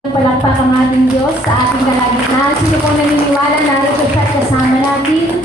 Palakpak ang ating Diyos sa ating kalagitnaan. Sino po naniniwala narito siya at kasama natin?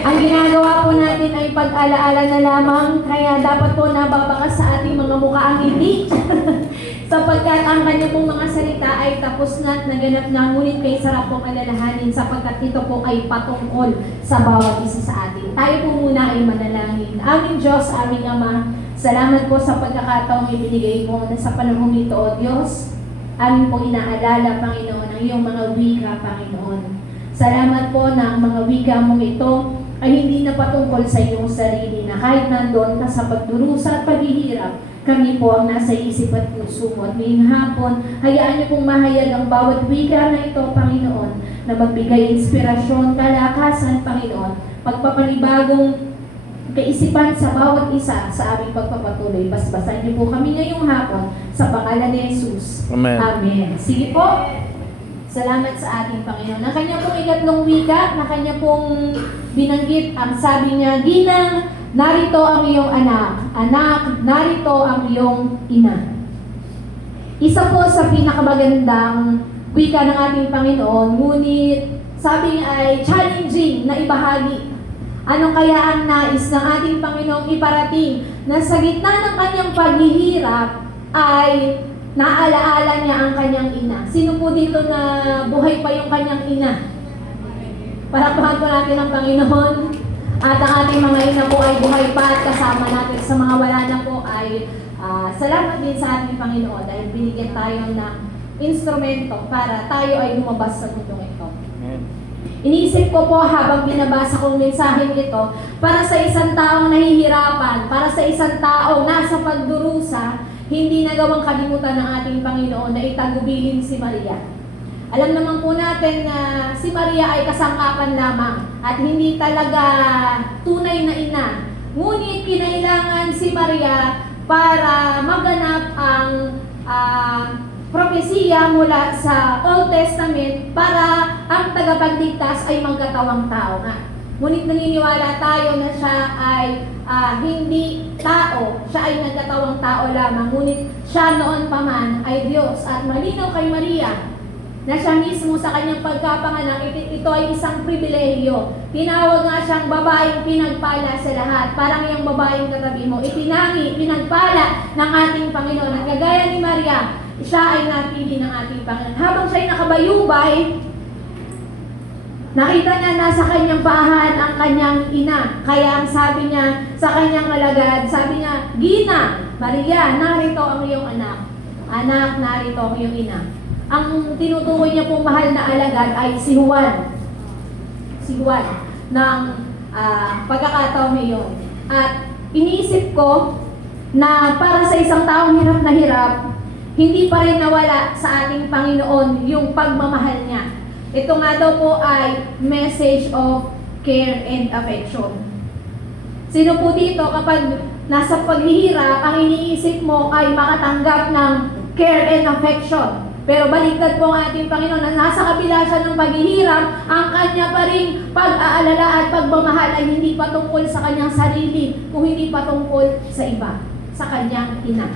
Ang ginagawa po natin ay pag-alaala na lamang, kaya dapat po nababakas sa ating mga mukha ang ngiti. Sapagkat ang kanya pong mga salita ay tapos na at naganap na, ngunit kay sarap pong alalahanin sapagkat ito po ay patungkol sa bawat isa sa atin. Tayo po muna ay manalangin. Aming Diyos, aming Ama, salamat po sa pagkakataong ibinigay mo na sa panahon ito, O Diyos. Amin pong inaalala, Panginoon, ang iyong mga wika, Panginoon. Salamat po na ang mga wika mong ito ay hindi na patungkol sa iyong sarili, na kahit nandoon ka sa pagdurusa at paghihirap, kami po ang nasa isip at puso mo. At ngayong hapon, hayaan niyo pong mahayag ang bawat wika na ito, Panginoon, na magbigay inspirasyon, kalakasan, Panginoon, pagpapanibagong kaisipan sa bawat isa sa aming pagpapatuloy. Basbasan niyo po kami ngayong hapon sa pangalan ni Jesus. Amen. Amen. Sige po. Salamat sa ating Panginoon. Ang kanya pong ikatlong wika, na kanya pong binanggit, ang sabi niya, Ginang, narito ang iyong anak. Anak, narito ang iyong ina. Isa po sa pinakamagandang wika ng ating Panginoon, ngunit sabi niya ay challenging na ibahagi. Ano kaya ang nais ng ating Panginoong iparating na sa gitna ng kanyang paghihirap ay naalaala niya ang kanyang ina? Sino po dito na buhay pa yung kanyang ina? Parapahan po natin ang Panginoon. At ang ating mga ina po ay buhay pa at kasama natin. Sa mga wala na po ay salamat din sa ating Panginoon dahil binigyan tayo ng instrumento para tayo ay lumabas sa mundong ito. Iniisip ko po habang binabasa kong mensaheng ito, para sa isang taong nahihirapan, para sa isang taong nasa pagdurusa, hindi nagawang kalimutan ng ating Panginoon na itagubilin si Maria. Alam naman po natin na si Maria ay kasangkapan lamang at hindi talaga tunay na ina. Ngunit kinailangan si Maria para maganap ang propesiya mula sa Old Testament para ang tagapagligtas ay magkatawang tao nga. Ngunit naniniwala tayo na siya ay hindi tao, siya ay nagkatawang tao lamang. Ngunit siya noon pa man ay Diyos. At malinaw kay Maria na siya mismo sa kanyang pagkapanganak, ito ay isang pribilehiyo. Tinawag nga siyang babaeng pinagpala sa lahat. Parang yung babaeng katabi mo, itinangi, pinagpala ng ating Panginoon. At kagaya ni Maria, siya ay napili ng ating Panginoon. Habang siya ay nakabayubay, nakita niya nasa kanyang paahan ang kanyang ina. Kaya ang sabi niya sa kanyang alagad, sabi niya, Gina, Maria, narito ang iyong anak. Anak, narito ang iyong ina. Ang tinutukoy niya pong mahal na alagad ay si Juan. Si Juan ng pagkakataon ngayon. At iniisip ko na para sa isang taong hirap na hirap, hindi pa rin nawala sa ating Panginoon yung pagmamahal niya. Ito nga daw po ay message of care and affection. Sino po dito kapag nasa paghihirap, ang iniisip mo ay makatanggap ng care and affection? Pero baliktad po ang ating Panginoon na nasa kabila siya ng paghihirap, ang kanya pa rin pag-aalala at pagmamahal ay hindi patungkol sa kanyang sarili, kung hindi patungkol sa iba, sa kanyang ina.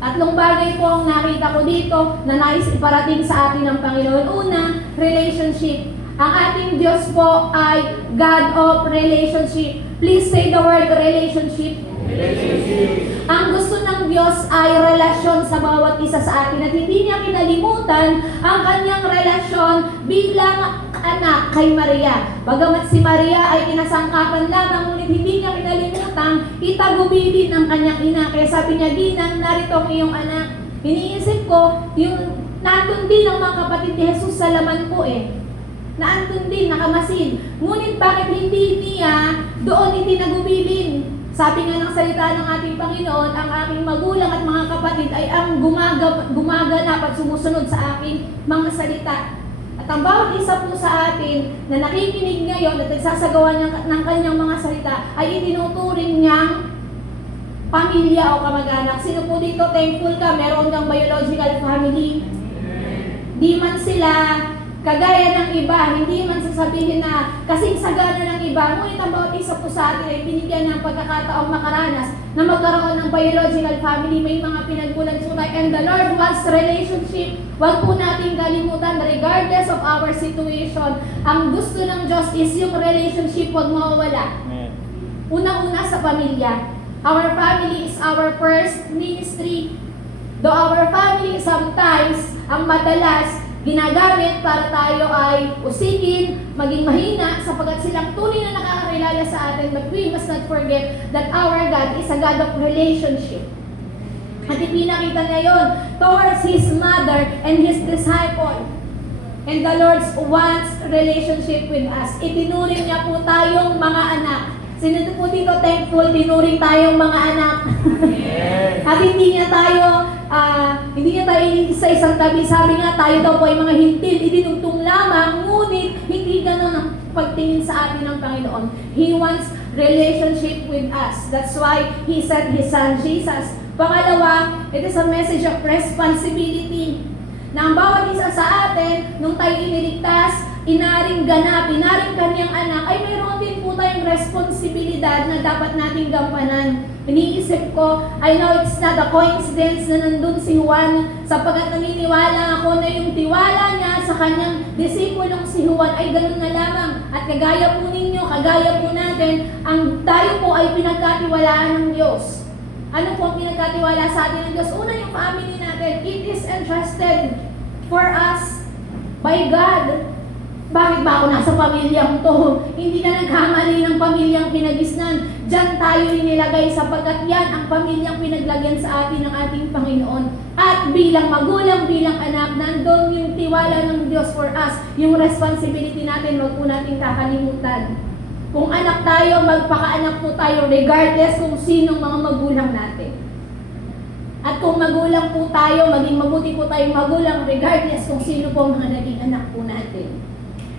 Tatlong bagay po ang nakita ko dito na nais iparating sa atin ng Panginoon. Una, relationship. Ang ating Diyos po ay God of relationship. Please say the word relationship. Relationship. Ang gusto ng Diyos ay relasyon sa bawat isa sa atin at hindi niya kinalimutan ang kanyang relasyon bilang anak kay Maria. Bagamat si Maria ay kinasangkapan lamang, ngunit hindi niya kinalimutan itagubilin ang kanyang ina. Kaya sabi niya, Ginang, narito ang iyong anak. Iniisip ko, yung nandun din ang mga kapatid ni Jesus sa laman po naandun din, nakamasin. Ngunit bakit hindi niya doon itinagubilin? Sabi nga ng salita ng ating Panginoon, ang aking magulang at mga kapatid ay ang gumaganap at sumusunod sa aking mga salita. At ang bawat isa po sa atin na nakikinig ngayon at nagsasagawa ng kanyang mga salita ay itinuturing niyang pamilya o kamag-anak. Sino po dito thankful ka? Meron kang biological family. Di man sila Kagaya ng iba, hindi man sasabihin na kasing sagana ng iba, ngunit ang bawat isa po sa atin ay binigyan ng pagkakataong makaranas na magkaroon ng biological family. May mga pinagmulan po tayo. And the Lord wants relationship. Huwag po natin kalimutan, regardless of our situation, ang gusto ng Diyos is yung relationship, huwag mawawala. Unang-una sa pamilya. Our family is our first ministry. Though our family sometimes, ang madalas, ginagamit para tayo ay usigin, maging mahina, sapagkat silang tunay na nakakakilala sa atin. But we must not forget that our God is a God of relationship. At ipinakita niya yun towards His mother and His disciple. And the Lord wants relationship with us. Itinuring niya po tayong mga anak. Sino po dito thankful, tinuring tayong mga anak? At hindi niya tayo sa isang tabi. Sabi nga, tayo daw po ay mga hintil, itinugtong lamang, ngunit hindi ganun ang pagtingin sa atin ng Panginoon. He wants relationship with us. That's why He sent His Son, Jesus. Pangalawa, it is a message of responsibility. Na ang bawat isa sa atin, nung tayo iniligtas, inaring ganap, inaring kanyang anak, ay mayroon din po tayong responsibilidad na dapat nating gampanan. Iniisip ko, I know it's not a coincidence na nandun si Juan, sapagkat naniniwala ako na yung tiwala niya sa kanyang disipulong si Juan ay ganun na lamang. At kagaya po ninyo, kagaya po natin, ang tayo po ay pinagkatiwalaan ng Diyos. Ano po ang pinagkatiwala sa atin ng Diyos? Una, yung family natin, it is entrusted for us by God. Bakit ba ako nasa pamilyang to? Hindi na nagkamali ng pamilyang pinagisnan. Diyan tayo inilagay sapagkat yan ang pamilyang pinaglagyan sa atin ng ating Panginoon. At bilang magulang, bilang anak, nandun yung tiwala ng Diyos for us. Yung responsibility natin, wag po natin kakalimutan. Kung anak tayo, magpakaanak po tayo regardless kung sinong mga magulang natin. At kung magulang po tayo, maging mabuti po tayong magulang regardless kung sino po mga naging anak po natin.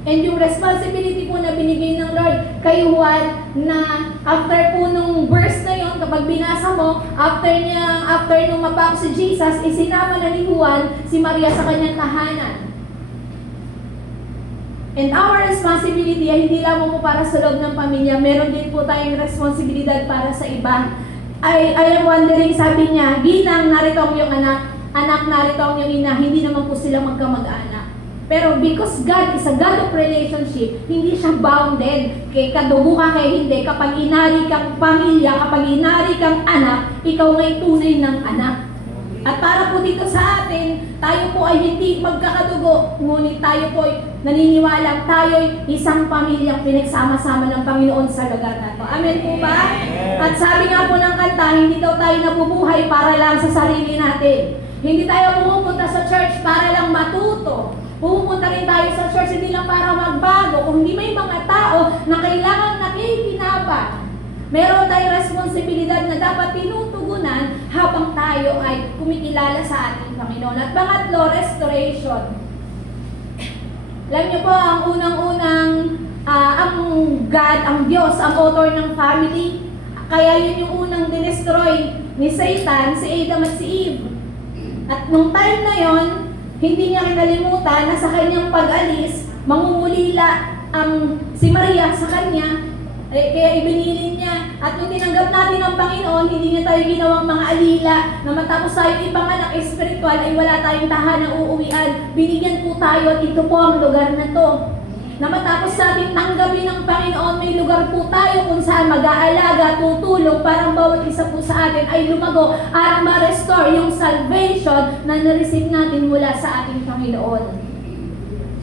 And yung responsibility po na binigay ng Lord kay Juan na after po nung verse na yon, kapag binasa mo, after nung mapako si Jesus, isinama na ni Juan si Maria sa kanyang tahanan. And our responsibility ay hindi lamang po para sa loob ng pamilya, meron din po tayong responsibilidad para sa iba. I am wondering, sabi niya, ginang narito ang iyong anak narito ang iyong ina, hindi naman po sila magkamag-anak. Pero because God is a God of relationship, hindi siya bounded. Kay kadugo ka, kay hindi. Kapag inari kang pamilya, kapag inari kang anak, ikaw ngay tunay ng anak. At para po dito sa atin, tayo po ay hindi magkakadugo. Ngunit tayo po ay naniniwalang tayo ay isang pamilyang pinagsama-sama ng Panginoon sa lugar na ito. Amen po ba? At sabi nga po ng kanta, hindi daw tayo nabubuhay para lang sa sarili natin. Hindi tayo pumupunta sa church para lang matuto. Pupunta rin tayo sa church hindi lang para magbago, kung hindi may mga tao na kailangan nakikinabang. Meron tayong responsibilidad na dapat tinutugunan habang tayo ay kumikilala sa ating Panginoon. At pangatlo, restoration. Alam niyo po, ang unang-unang, ang God, ang Diyos, ang author ng family. Kaya yun yung unang dinestroy ni Satan, si Adam at si Eve. At nung time na yon, hindi niya kinalimutan na sa kanyang pag-alis, mangungulila si Maria sa kanya, kaya ibinilin niya. At nung tinanggap natin ang Panginoon, hindi niya tayo ginawang mga alila na matapos tayo ipanganak espiritual ay wala tayong tahanang uuwian. Binigyan po tayo at ito po ang lugar na to. Na matapos natin tanggapin ng Panginoon, may lugar po tayo kung saan mag-aalaga, tutulong para bawat isa po sa atin ay lumago at ma-restore yung salvation na na-receive natin mula sa ating Panginoon.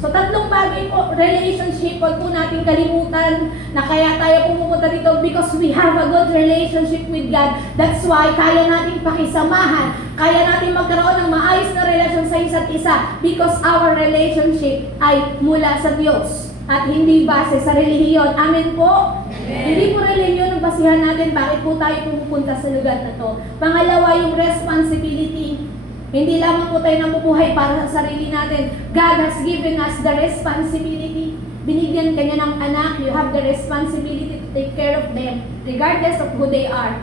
So tatlong bagay po, relationship, huwag po natin kalimutan na kaya tayo pumupunta dito because we have a good relationship with God. That's why kaya natin pakisamahan, kaya natin magkaroon ng maayos na relasyon sa isa't isa because our relationship ay mula sa Diyos at hindi base sa relihiyon. Amen po? Amen. Hindi po relihiyon ang basihan natin bakit po tayo pumupunta sa lugar na to. Pangalawa, yung responsibility. Hindi lamang po tayo nabubuhay para sa sarili natin. God has given us the responsibility. Binigyan ka niya ng anak, you have the responsibility to take care of them, regardless of who they are.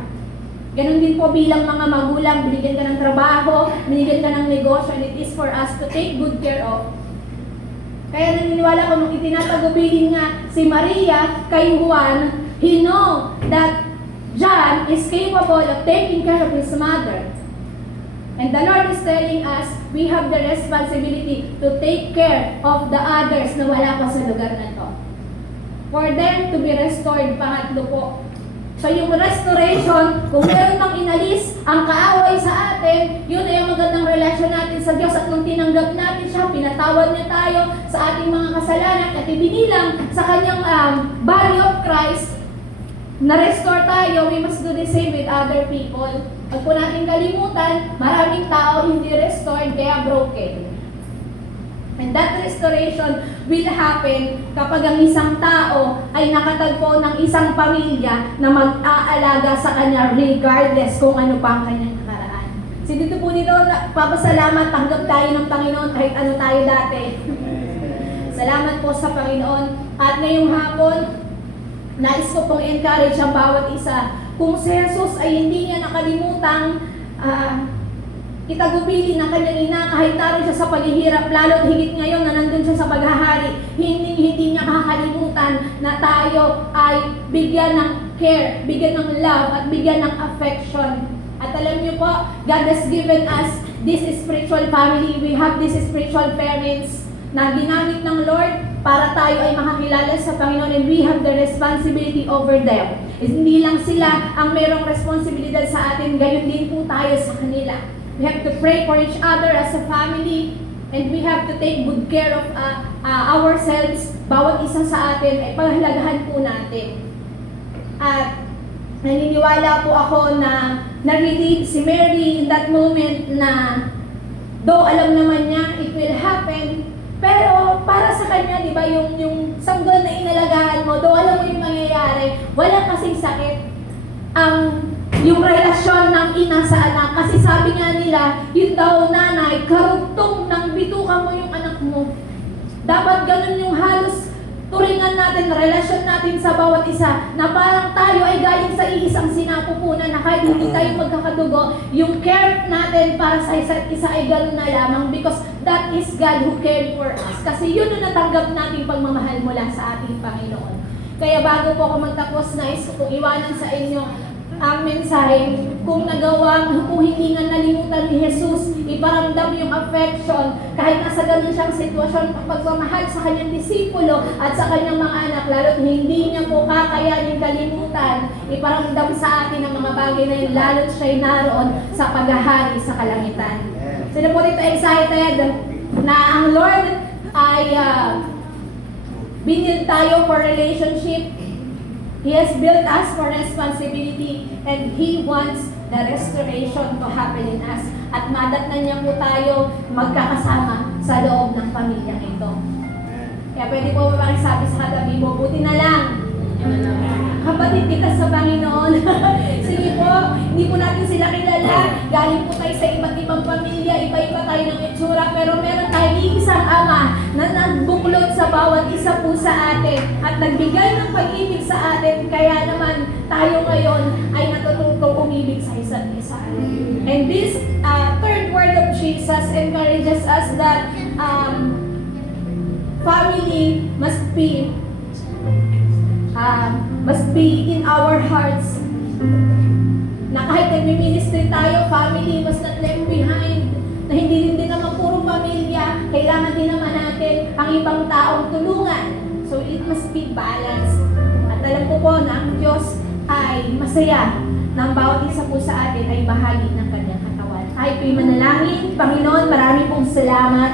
Ganon din po bilang mga magulang, binigyan ka ng trabaho, binigyan ka ng negosyo, and it is for us to take good care of. Kaya naniniwala ko nung itinatagubilin nga si Maria kay Juan, he know that John is capable of taking care of his mother. And the Lord is telling us, we have the responsibility to take care of the others na wala pa sa lugar na to. For them to be restored, pangatlo po. So yung restoration, kung meron mang inalis ang kaaway sa atin, yun ay ang magandang relasyon natin sa Diyos. At nung tinanggap natin siya, pinatawad niya tayo sa ating mga kasalanan at ibinilang sa kanyang body of Christ, na-restore tayo, we must do the same with other people. Pag po natin kalimutan, maraming tao hindi restored, kaya broken. And that restoration will happen kapag ang isang tao ay nakatagpo ng isang pamilya na mag-aalaga sa kanya regardless kung ano pa ang kanyang nakaraan. So dito po nito, papasalamat, tanggap tayo ng Panginoon kahit ano tayo dati. Salamat po sa Panginoon. At ngayong hapon, nais ko pong encourage ang bawat isa. Kung si Jesus ay hindi niya nakalimutang itagubili ng kanyang ina kahit taro siya sa paghihirap, lalo't higit ngayon na nandun siya sa paghahari, hindi niya kakalimutan na tayo ay bigyan ng care, bigyan ng love, at bigyan ng affection. At alam niyo po, God has given us this spiritual family. We have these spiritual parents na ginamit ng Lord para tayo ay makakilala sa Panginoon, and we have the responsibility over them. Hindi lang sila ang merong responsibilidad sa atin, gayon din po tayo sa kanila. We have to pray for each other as a family, and we have to take good care of ourselves. Bawat isa sa atin ay panghalagahan po natin. At naniniwala po ako na na-relieve si Mary in that moment na though alam naman niya it will happen, pero para sa kanya, di ba, yung sanggol na inalagaan mo, though alam mo yung mangyayari, wala kasing sakit yung relasyon ng ina sa anak. Kasi sabi nga nila, yun daw nanay, karugtong ng bituka mo yung anak mo. Dapat ganun yung halos turingan natin, relasyon natin sa bawat isa, na parang tayo ay galing sa iisang sinapupunan na kahit hindi tayo magkakadugo, yung care natin para sa isa't isa ay ganun na lamang, because that is God who cared for us. Kasi yun ang natanggap nating pagmamahal mula sa ating Panginoon. Kaya bago po ako magtapos, nais ko pong iwanan sa inyo ang mensahe, kung hindi nga nalimutan ni Jesus, iparamdam yung affection, kahit nasa ganun siyang sitwasyon, pagmamahal sa kanyang disipulo at sa kanyang mga anak, lalo't hindi niya po kakayanin kalimutan, iparamdam sa atin ang mga bagay na yun, lalo't siya'y naroon sa paghahari sa kalangitan. Sino po dito excited na ang Lord ay binil tayo for relationship? He has built us for responsibility, and He wants the restoration to happen in us. At madatnan niya po tayo magkakasama sa loob ng pamilyang ito. Kaya pwede po mapakisabi sa katabi mo, buti na lang. Kapatid kita sa Panginoon. Sige po, hindi po natin sila kilala. Galing po tayo sa iba't ibang pamilya, iba-iba tayo ng itsura, pero meron tayong isang Ama na nagbuklod sa bawat isa po sa atin at nagbigay ng pag-ibig sa atin, kaya naman tayo ngayon ay natututong umibig sa isa't isa. And this third word of Jesus encourages us that family must be in our hearts. Na kahit nagmi-ministry tayo, family must not left behind. Na hindi din naman puro pamilya, kailangan din naman natin ang ibang taong tulungan. So it must be balanced. At alam ko po na ang Diyos ay masaya na ang bawat isa po sa atin ay bahagi ng kanyang katawan. Tayo po'y manalangin. Panginoon, marami pong salamat.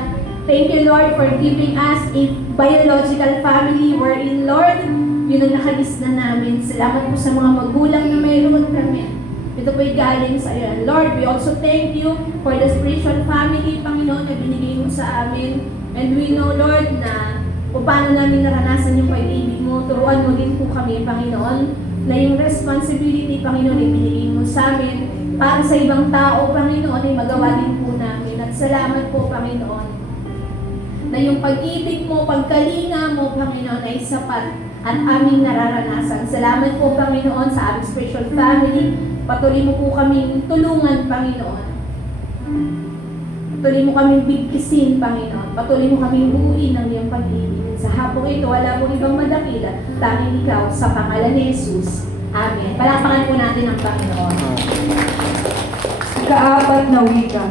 Thank you, Lord, for giving us a biological family wherein, Lord, yun ang nakalis na namin. Salamat po sa mga magulang na mayroon kami. Ito po'y galing sa iyo. Lord, we also thank you for the spiritual family, Panginoon, na binigay mo sa amin. And we know, Lord, na kung paano namin naranasan yung pag-ibig mo, turuan mo din po kami, Panginoon, na yung responsibility, Panginoon, ay binigay mo sa amin para sa ibang tao, Panginoon, ay magawa din po namin. At salamat po, Panginoon, na yung pag-ibig mo, pagkalinga mo, Panginoon, ay sapat at aming nararanasan. Salamat po, Panginoon, sa aming spiritual family. Patuloy mo po kaming tulungan, Panginoon. Patuloy mo kaming bigkisin, Panginoon. Patuloy mo kaming buuin ng iyong pag-ibig. Sa hapong ito, wala pong ibang madakila, tanging ikaw, sa pangalan ni Jesus. Amen. Palakpakan po natin ang Panginoon. Ikaapat na wika.